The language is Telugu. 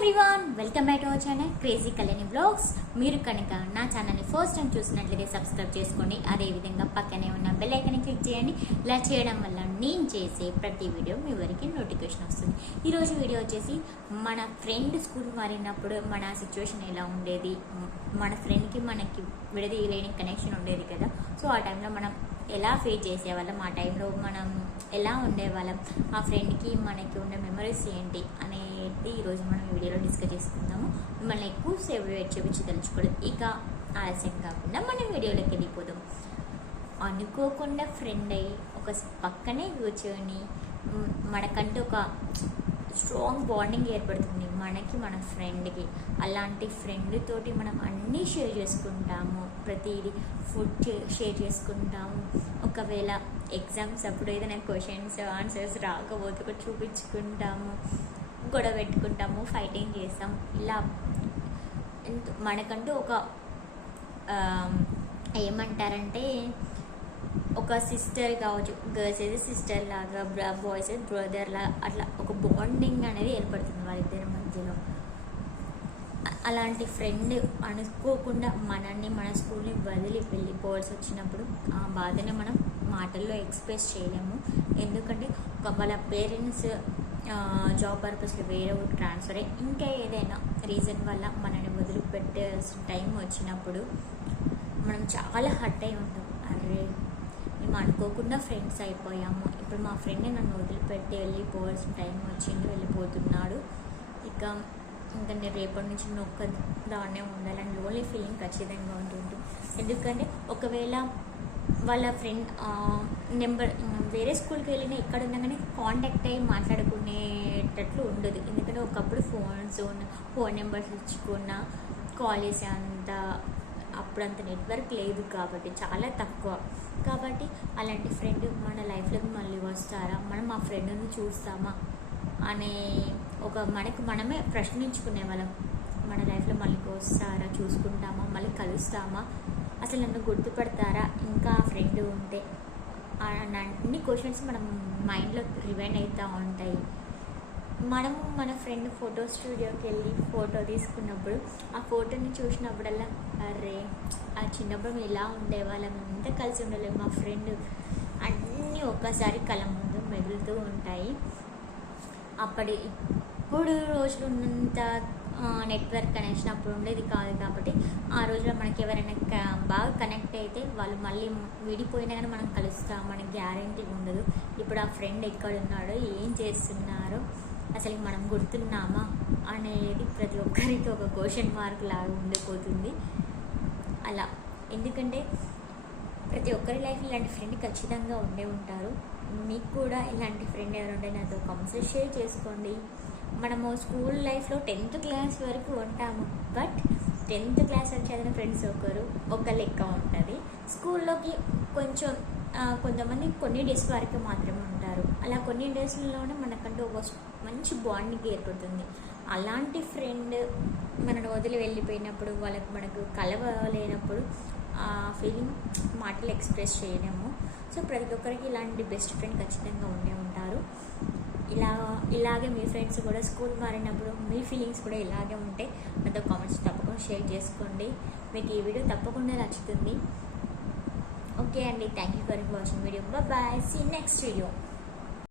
Everyone, welcome back to our channel crazy Kalyani blogs. మీరు కనుక నా ఛానల్ని ఫస్ట్ టైం చూసినట్లయితే సబ్స్క్రైబ్ చేసుకోండి. అదేవిధంగా పక్కనే ఉన్న బెల్ ఐకాన్ని క్లిక్ చేయండి. ఇలా చేయడం వల్ల నేను చేసే ప్రతి వీడియో మీ వరకు నోటిఫికేషన్ వస్తుంది. ఈరోజు వీడియో వచ్చేసి మన ఫ్రెండ్ స్కూల్ మారినప్పుడు మన సిచ్యువేషన్ ఎలా ఉండేది, మన ఫ్రెండ్కి మనకి విడదీయలేని కనెక్షన్ ఉండేది కదా. సో ఆ టైంలో మనం ఎలా ఫేస్ చేసేవాళ్ళం, ఆ టైంలో మనం ఎలా ఉండేవాళ్ళం, ఆ ఫ్రెండ్కి మనకి ఉన్న మెమరీస్ ఏంటి అనేది ఈరోజు మనం ఈ వీడియోలో డిస్కస్ చేసుకుందాము. మిమ్మల్ని ఎక్కువసేపు వెయిట్ చేపించి తెలుసుకోవడం. ఇక ఆలస్యం కాకుండా మనం వీడియోలోకి వెళ్ళిపోదాం. అనుకోకుండా ఫ్రెండ్ అయ్యి ఒక పక్కనే కూర్చొని మనకంటూ ఒక స్ట్రాంగ్ బాండింగ్ ఏర్పడుతుంది మనకి మన ఫ్రెండ్కి. అలాంటి ఫ్రెండ్ తోటి మనం అన్నీ షేర్ చేసుకుంటాము, ప్రతిదీ ఫుడ్ షేర్ చేసుకుంటాము. ఒకవేళ ఎగ్జామ్స్ అప్పుడు ఏదైనా క్వశ్చన్స్ ఆన్సర్స్ రాకపోతే కూడా చూపించుకుంటాము, గొడవ పెట్టుకుంటాము, ఫైటింగ్ చేస్తాం. ఇలా మనకంటూ ఒక ఏమంటారంటే ఒక సిస్టర్ కావచ్చు, గర్ల్స్ అయితే సిస్టర్ లాగా, బాయ్స్ అయితే బ్రదర్ లాగా, అట్లా ఒక బాండింగ్ అనేది ఏర్పడుతుంది వాళ్ళిద్దరి మధ్యలో. అలాంటి ఫ్రెండ్ అనుకోకుండా మన స్కూల్ని వదిలి వెళ్ళిపోవాల్సి వచ్చినప్పుడు ఆ బాధని మనం మాటల్లో ఎక్స్ప్రెస్ చేయలేము. ఎందుకంటే వాళ్ళ పేరెంట్స్ జాబ్ పర్పస్లో వేరే ఊరు ట్రాన్స్ఫర్ అయ్యి ఇంకా ఏదైనా రీజన్ వల్ల మనల్ని వదిలిపెట్టాల్సిన టైం వచ్చినప్పుడు మనం చాలా హర్ట్ అయి ఉంటాం. అరే, మేము అనుకోకుండా ఫ్రెండ్స్ అయిపోయాము, ఇప్పుడు మా ఫ్రెండ్ నన్ను వదిలిపెట్టి వెళ్ళిపోవాల్సిన టైం వచ్చింది, వెళ్ళిపోతున్నాడు, ఇంకా నేను రేపటి నుంచి నేను ఒక్క దాన్నే ఉండాలని లోన్లీ ఫీలింగ్ ఖచ్చితంగా ఉంటుంది. ఎందుకంటే ఒకవేళ వాళ్ళ ఫ్రెండ్ నెంబర్ వేరే స్కూల్కి వెళ్ళినా ఎక్కడ ఉన్నా కానీ కాంటాక్ట్ అయ్యి మాట్లాడుకునేటట్లు ఉండదు. ఎందుకంటే ఒకప్పుడు ఫోన్ నెంబర్స్ ఇచ్చుకున్న కాల్ చేసే అంత అప్పుడంత నెట్వర్క్ లేదు కాబట్టి, చాలా తక్కువ కాబట్టి. అలాంటి ఫ్రెండ్ మన లైఫ్లోకి మళ్ళీ వస్తారా, మనం ఆ ఫ్రెండ్ని చూస్తామా అనే ఒక మనమే ప్రశ్నించుకునే వాళ్ళం. మన లైఫ్లో మళ్ళీ వస్తారా, చూసుకుంటామా, మళ్ళీ కలుస్తామా, అసలు నన్ను గుర్తుపడతారా ఇంకా ఆ ఫ్రెండ్ ఉంటే, అన్ని క్వశ్చన్స్ మనం మైండ్లో రివైండ్ అవుతూ ఉంటాయి. మనము మన ఫ్రెండ్ ఫోటో స్టూడియోకి వెళ్ళి ఫోటో తీసుకున్నప్పుడు ఆ ఫోటోని చూసినప్పుడల్లా అరే, ఆ చిన్నప్పుడు మేము ఇలా ఉండేవాళ్ళం, ఎంత కలిసి ఉండలేము, మా ఫ్రెండ్ అన్నీ ఒక్కసారి కళ్ళ ముందు మెదులుతూ ఉంటాయి. ఇప్పుడు రోజులు ఉన్నంత నెట్వర్క్ కనెక్షన్ అప్పుడు ఉండేది కాదు కాబట్టి, ఆ రోజులో మనకి ఎవరైనా బాగా కనెక్ట్ అయితే వాళ్ళు మళ్ళీ విడిపోయినా కానీ మనం కలుస్తాం, మనకి గ్యారంటీ ఉండదు. ఇప్పుడు ఆ ఫ్రెండ్ ఎక్కడున్నాడో, ఏం చేస్తున్నారో, అసలు మనం గుర్తున్నామా అనేది ప్రతి ఒక్కరికి ఒక క్వశ్చన్ మార్క్ లాగా ఉండిపోతుంది. అలా ఎందుకంటే ప్రతి ఒక్కరి లైఫ్ ఇలాంటి ఫ్రెండ్ ఖచ్చితంగా ఉండే ఉంటారు. మీకు కూడా ఇలాంటి ఫ్రెండ్ ఎవరుంటే నాతో కామెంట్స్లో షేర్ చేసుకోండి. మనము స్కూల్ లైఫ్లో 10th క్లాస్ వరకు ఉంటాము, బట్ 10th క్లాస్ అని చదివిన ఫ్రెండ్స్ ఒక లెక్క ఉంటుంది. స్కూల్లోకి కొంతమంది కొన్ని డేస్ వరకు మాత్రమే ఉంటారు. అలా కొన్ని డేస్లోనే మనకంటూ ఒక మంచి బాండింగ్ ఏర్పడుతుంది. అలాంటి ఫ్రెండ్ మనను వదిలి వెళ్ళిపోయినప్పుడు, మనకు కలవలేనప్పుడు ఆ ఫీలింగ్ మాటలు ఎక్స్ప్రెస్ చేయలేము. సో ప్రతి ఒక్కరికి ఇలాంటి బెస్ట్ ఫ్రెండ్ ఖచ్చితంగా ఉండే ఉంటారు. ఇలాగే మీ ఫ్రెండ్స్ కూడా స్కూల్ మారినప్పుడు మీ ఫీలింగ్స్ కూడా ఇలాగే ఉంటే నాతో కామెంట్స్ తప్పకుండా షేర్ చేసుకోండి. మీకు ఈ వీడియో తప్పకుండా నచ్చుతుంది. ఓకే అండి, thank you for watching video. Bye, see next video.